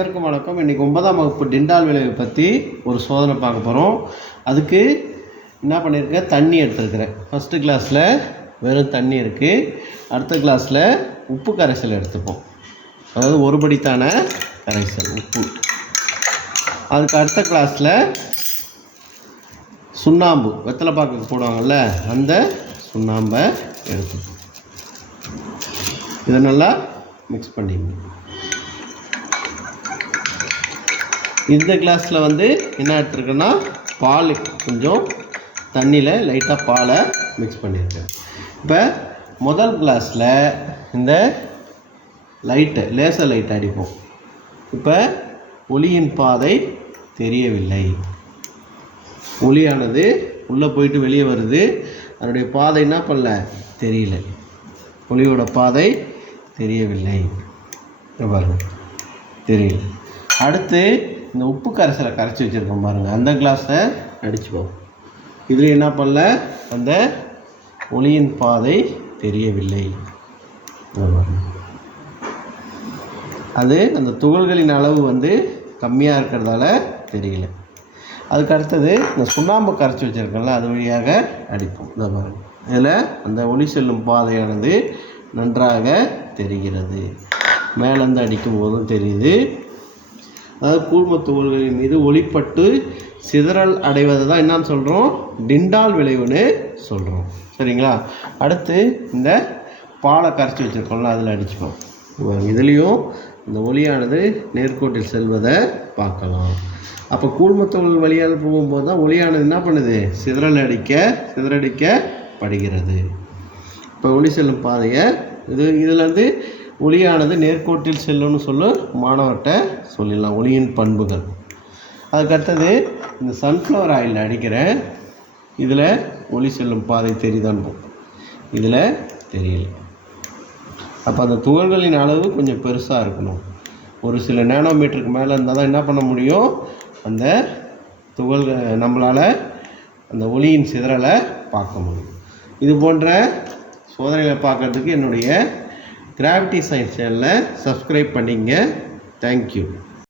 அனைவருக்கும் வணக்கம். இன்றைக்கி ஒன்பதாம் வகுப்பு டிண்டால் விளைவை பற்றி ஒரு சோதனை பார்க்க போகிறோம் அதுக்கு என்ன பண்ணியிருக்கேன் தண்ணி எடுத்துருக்கிறேன் ஃபஸ்ட்டு கிளாஸில் வெறும் தண்ணி இருக்குது அடுத்த கிளாஸில் உப்பு கரைசல் எடுத்துப்போம். அதாவது ஒரு படித்தான கரைசல் உப்பு. அதுக்கு அடுத்த கிளாஸில் சுண்ணாம்பு வெத்தலை பாக்கு போடுவாங்கள்ல அந்த சுண்ணாம்பை எடுத்துப்போம். இதை நல்லா மிக்ஸ் பண்ணிக்கணும். இந்த கிளாஸில் வந்து என்ன ஆகிட்டுருக்குன்னா பால் கொஞ்சம் தண்ணியில் லைட்டாக பாலை மிக்ஸ் பண்ணியிருக்கேன். இப்போ முதல் கிளாஸில் இந்த லைட்டு லேசர் லைட் அடிப்போம். இப்போ ஒளியின் பாதை தெரியவில்லை. ஒளியானது உள்ளே போயிட்டு வெளியே வருது. அதனுடைய பாதை என்ன பண்ணல? தெரியல. ஒளியோட பாதை தெரியவில்லை. பாருங்கள் தெரியல. அடுத்து இந்த உப்பு கரைசலை கரைச்சி வச்சுருக்கோம் பாருங்கள் அந்த கிளாஸை அடிச்சுப்போம் இதில் என்ன பண்ணல? அந்த ஒளியின் பாதை தெரியவில்லை. அது அந்த துகள்களின் அளவு வந்து கம்மியாக இருக்கிறதால தெரியல. அதுக்கு அடுத்தது இந்த சுண்ணாம்பு கரைச்சி வச்சுருக்கோம்ல அது வழியாக அடிப்போம். இந்த பாருங்கள் இதில் அந்த ஒளி செல்லும் பாதையானது நன்றாக தெரிகிறது. மேலேருந்து அடிக்கும் போதும் தெரியுது. அதாவது கூழ்ம துகள்களின் மீது ஒளிப்பட்டு சிதறல் அடைவதை தான் என்னன்னு சொல்கிறோம் டிண்டால் விளைவுன்னு சொல்கிறோம் சரிங்களா? அடுத்து இந்த பாலை கரைச்சி வச்சுருக்கோம்ல அதில் அடிச்சுப்போம். இதுலேயும் இந்த ஒளியானது நேர்கோட்டில் செல்வதை பார்க்கலாம். அப்போ கூழ்மத்தொழில் வழியால் போகும்போது தான் ஒளியானது என்ன பண்ணுது? சிதறல் அடிக்க சிதறடிக்கப்படுகிறது. இப்போ ஒளி செல்லும் பாதையை இது இதில் வந்து ஒளியானது நேர்கோட்டில் செல்லும்னு சொல்ல மாணவர்கிட்ட சொல்லிடலாம் ஒளியின் பண்புகள். அதுக்கடுத்தது இந்த சன்ஃப்ளவர் ஆயில் அடிக்கிற இதில் ஒளி செல்லும் பாதை தெரியுதான் இதில் தெரியல. அப்போ அந்த துகள்களின் அளவு கொஞ்சம் பெருசாக இருக்கணும். ஒரு சில நேனோமீட்டருக்கு மேலே இருந்தால் தான் என்ன பண்ண முடியும்? அந்த துகள்கள் நம்மளால் அந்த ஒளியின் சிதறலை பார்க்க முடியும். இது போன்ற சோதனைகளை பார்க்கறதுக்கு என்னுடைய கிராவிட்டி சயின்ஸ் சேனலை சப்ஸ்கிரைப் பண்ணிங்க. Thank you